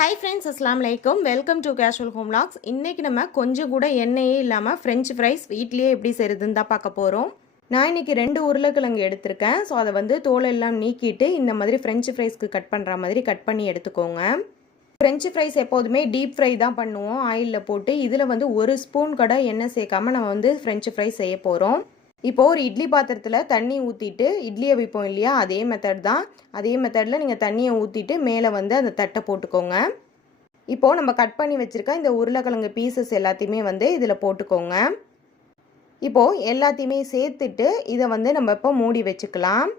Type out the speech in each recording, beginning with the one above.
Hi friends, அஸ்ஸலாமு அலைக்கும். Welcome to casual home vlogs. இன்றைக்கி நம்ம கொஞ்சம் கூட எண்ணெயே இல்லாமல் ஃப்ரெஞ்ச் ஃப்ரைஸ் வீட்லேயே எப்படி செய்கிறதுன்னு தான் பார்க்க போகிறோம். நான் இன்றைக்கி 2 உருளைக்கிழங்கு எடுத்திருக்கேன். ஸோ அதை வந்து தோலெல்லாம் நீக்கிட்டு இந்த மாதிரி ஃப்ரெஞ்ச் ஃப்ரைஸ்க்கு கட் பண்ணுற மாதிரி கட் பண்ணி எடுத்துக்கோங்க. ஃப்ரெஞ்ச் ஃப்ரைஸ் எப்போதுமே டீப் ஃப்ரை தான் பண்ணுவோம் ஆயிலில் போட்டு. இதில் வந்து 1 ஸ்பூன் கூட எண்ணெய் சேர்க்காமல் நம்ம வந்து ஃப்ரெஞ்ச் ஃப்ரைஸ் செய்ய போகிறோம். இப்போது ஒரு இட்லி பாத்திரத்தில் தண்ணி ஊற்றிட்டு இட்லியை வைப்போம் இல்லையா, அதே மெத்தட் தான். அதே மெத்தடில் நீங்கள் தண்ணியை ஊற்றிட்டு மேலே வந்து அந்த தட்டை போட்டுக்கோங்க. இப்போது நம்ம கட் பண்ணி வச்சுருக்க இந்த உருளைக்கிழங்கு பீசஸ் எல்லாத்தையுமே வந்து இதில் போட்டுக்கோங்க. இப்போது எல்லாத்தையுமே சேர்த்துட்டு இதை வந்து நம்ம இப்போ மூடி வச்சுக்கலாம்.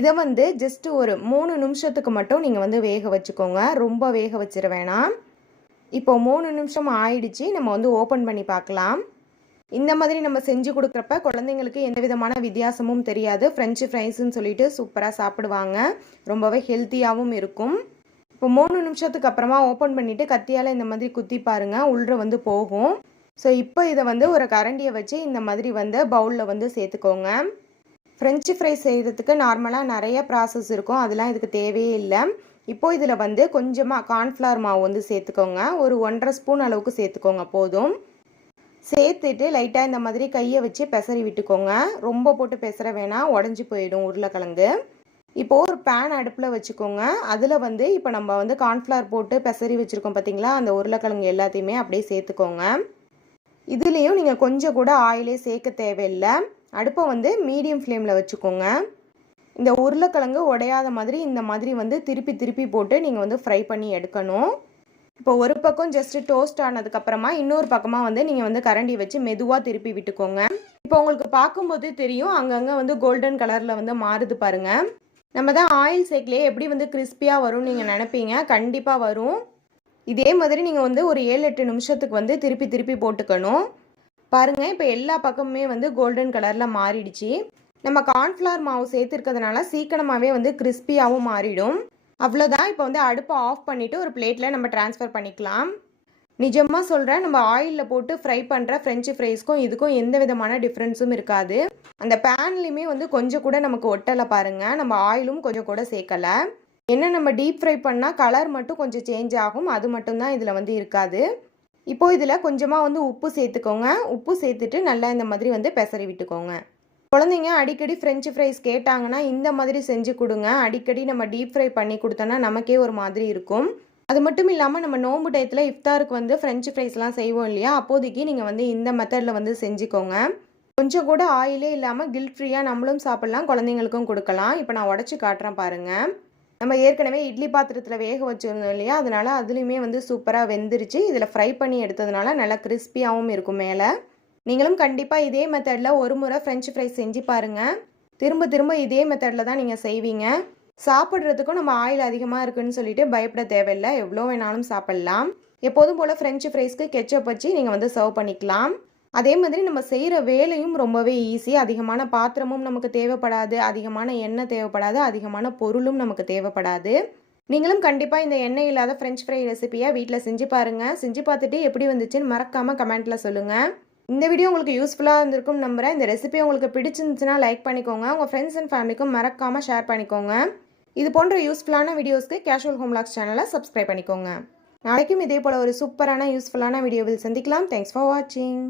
இதை வந்து ஜஸ்ட்டு ஒரு 3 நிமிஷத்துக்கு மட்டும் நீங்கள் வந்து வேக வச்சுக்கோங்க. ரொம்ப வேக வச்சிட வேணாம். இப்போது 3 நிமிஷம் ஆயிடுச்சு. நம்ம வந்து ஓப்பன் பண்ணி பார்க்கலாம். இந்த மாதிரி நம்ம செஞ்சு கொடுக்குறப்ப குழந்தைங்களுக்கு எந்த விதமான வித்தியாசமும் தெரியாது. ஃப்ரெஞ்சு ஃப்ரைஸ்ன்னு சொல்லிட்டு சூப்பராக சாப்பிடுவாங்க. ரொம்பவே ஹெல்த்தியாகவும் இருக்கும். இப்போ 3 நிமிஷத்துக்கு அப்புறமா ஓப்பன் பண்ணிவிட்டு கத்தியால் இந்த மாதிரி குத்தி பாருங்கள், உள்ளே வந்து போகும். ஸோ இப்போ இதை வந்து ஒரு கரண்டியை வச்சு இந்த மாதிரி வந்து பவுலில் வந்து சேர்த்துக்கோங்க. ஃப்ரெஞ்சு ஃப்ரைஸ் செய்கிறதுக்கு நார்மலாக நிறைய ப்ராசஸ் இருக்கும், அதெல்லாம் இதுக்கு தேவையே இல்லை. இப்போது இதில் வந்து கொஞ்சமாக கார்ன்ஃப்ளவர் மாவு வந்து சேர்த்துக்கோங்க. ஒரு 1.5 ஸ்பூன் அளவுக்கு சேர்த்துக்கோங்க போதும். சேர்த்துட்டு லைட்டாக இந்த மாதிரி கையை வச்சு பெசரி விட்டுக்கோங்க. ரொம்ப போட்டு பெசர வேணாம், உடஞ்சி போயிடும் உருளைக்கிழங்கு. இப்போது ஒரு பேன் அடுப்பில் வச்சுக்கோங்க. அதில் வந்து இப்போ நம்ம வந்து கார்ன்ஃப்ளவர் போட்டு பெசரி வச்சுருக்கோம் பார்த்தீங்களா, அந்த உருளைக்கிழங்கு எல்லாத்தையுமே அப்படியே சேர்த்துக்கோங்க. இதுலேயும் நீங்கள் கொஞ்சம் கூட ஆயிலே சேர்க்க தேவையில்லை. அடுப்பை வந்து மீடியம் ஃப்ளேமில் வச்சுக்கோங்க. இந்த உருளைக்கிழங்கு உடையாத மாதிரி இந்த மாதிரி வந்து திருப்பி போட்டு நீங்கள் வந்து ஃப்ரை பண்ணி எடுக்கணும். இப்போ ஒரு பக்கம் ஜஸ்ட்டு டோஸ்ட் ஆனதுக்கப்புறமா இன்னொரு பக்கமாக வந்து நீங்கள் வந்து கரண்டி வச்சு மெதுவாக திருப்பி விட்டுக்கோங்க. இப்போ உங்களுக்கு பார்க்கும்போது தெரியும், அங்கங்கே வந்து கோல்டன் கலரில் வந்து மாறுது பாருங்கள். நம்ம தான் ஆயில் சேர்க்கலையே எப்படி வந்து கிறிஸ்பியாக வரும்னு நீங்கள் நினைப்பீங்க. கண்டிப்பாக வரும். இதே மாதிரி நீங்கள் வந்து ஒரு 7-8 நிமிஷத்துக்கு வந்து திருப்பி போட்டுக்கணும். பாருங்கள், இப்போ எல்லா பக்கமுமே வந்து கோல்டன் கலரில் மாறிடுச்சு. நம்ம கார்ன்ஃப்ளவர் மாவு சேர்த்துருக்கிறதுனால சீக்கிரமாகவே வந்து கிறிஸ்பியாகவும் மாறிடும். அவ்வளோதான். இப்போ வந்து அடுப்பை ஆஃப் பண்ணிவிட்டு ஒரு பிளேட்டில் நம்ம ட்ரான்ஸ்ஃபர் பண்ணிக்கலாம். நிஜமாக சொல்கிறேன், நம்ம ஆயிலில் போட்டு ஃப்ரை பண்ணுற ஃப்ரெஞ்சு ஃப்ரைஸ்க்கும் இதுக்கும் எந்த விதமான டிஃப்ரென்ஸும் இருக்காது. அந்த பேன்லேயுமே வந்து கொஞ்சம் கூட நமக்கு ஒட்டலை பாருங்கள். நம்ம ஆயிலும் கொஞ்சம் கூட சேர்க்கலை. என்ன, நம்ம டீப் ஃப்ரை பண்ணால் கலர் மட்டும் கொஞ்சம் சேஞ்ச் ஆகும், அது மட்டும்தான் இதில் வந்து இருக்காது. இப்போது இதில் கொஞ்சமாக வந்து உப்பு சேர்த்துக்கோங்க. உப்பு சேர்த்துட்டு நல்லா இந்த மாதிரி வந்து பெசரி விட்டுக்கோங்க. குழந்தைங்க அடிக்கடி ஃப்ரெஞ்சு ஃப்ரைஸ் கேட்டாங்கன்னா இந்த மாதிரி செஞ்சு கொடுங்க. அடிக்கடி நம்ம டீப் ஃப்ரை பண்ணி கொடுத்தோன்னா நமக்கே ஒரு மாதிரி இருக்கும். அது மட்டும் இல்லாமல் நம்ம நோம்பு டயத்தில் இஃப்தாருக்கு வந்து ஃப்ரெஞ்சு ஃப்ரைஸ்லாம் செய்வோம் இல்லையா, அப்போதைக்கு நீங்கள் வந்து இந்த மெத்தடில் வந்து செஞ்சுக்கோங்க. கொஞ்சம் கூட ஆயிலே இல்லாமல் கில்ட் ஃப்ரீயாக நம்மளும் சாப்பிட்லாம், குழந்தைங்களுக்கும் கொடுக்கலாம். இப்போ நான் உடச்சி காட்டுறேன் பாருங்கள். நம்ம ஏற்கனவே இட்லி பாத்திரத்தில் வேக வச்சுருந்தோம் இல்லையா, அதனால் அதுலேயுமே வந்து சூப்பராக வெந்துருச்சு. இதில் ஃப்ரை பண்ணி எடுத்ததுனால நல்லா கிறிஸ்பியாகவும் இருக்கும் மேலே. நீங்களும் கண்டிப்பாக இதே மெத்தடில் ஒரு முறை ஃப்ரெஞ்சு ஃப்ரைஸ் செஞ்சு பாருங்கள். திரும்ப இதே மெத்தடில் தான் நீங்கள் செய்வீங்க. சாப்பிட்றதுக்கும் நம்ம ஆயில் அதிகமாக இருக்குதுன்னு சொல்லிட்டு பயப்பட தேவையில்லை, எவ்வளோ வேணாலும் சாப்பிட்லாம். எப்போதும் போல் ஃப்ரெஞ்சு ஃப்ரைஸ்க்கு கெச்சப் வச்சு நீங்கள் வந்து சர்வ் பண்ணிக்கலாம். அதே மாதிரி நம்ம செய்கிற வேலையும் ரொம்பவே ஈஸி. அதிகமான பாத்திரமும் நமக்கு தேவைப்படாது, அதிகமான எண்ணெய் தேவைப்படாது, அதிகமான பொருளும் நமக்கு தேவைப்படாது. நீங்களும் கண்டிப்பாக இந்த எண்ணெய் இல்லாத ஃப்ரெஞ்ச் ஃப்ரை ரெசிபியை வீட்டில் செஞ்சு பாருங்கள். செஞ்சு பார்த்துட்டு எப்படி வந்துச்சுன்னு மறக்காமல் கமெண்ட்டில் சொல்லுங்கள். இந்த வீடியோ உங்களுக்கு யூஸ்ஃபுல்லாக இருந்திருக்கும் நம்புகிறேன். இந்த ரெசிபி உங்களுக்கு பிடிச்சிருந்துச்சுன்னா லைக் பண்ணிக்கோங்க. உங்கள் ஃப்ரெண்ட்ஸ் அண்ட் ஃபேமிலிக்கும் மறக்காமல் ஷேர் பண்ணிக்கோங்க. இது போன்ற யூஸ்ஃபுல்லான வீடியோஸ்க்கு கேஷுவல் ஹோம் வ்ளாக்ஸ் சேனலை சப்ஸ்கிரைப் பண்ணிக்கோங்க. நாளைக்கும் இதே போல் ஒரு சூப்பரான யூஸ்ஃபுல்லான வீடியோவில் சந்திக்கலாம். தேங்க்ஸ் ஃபார் வாட்சிங்.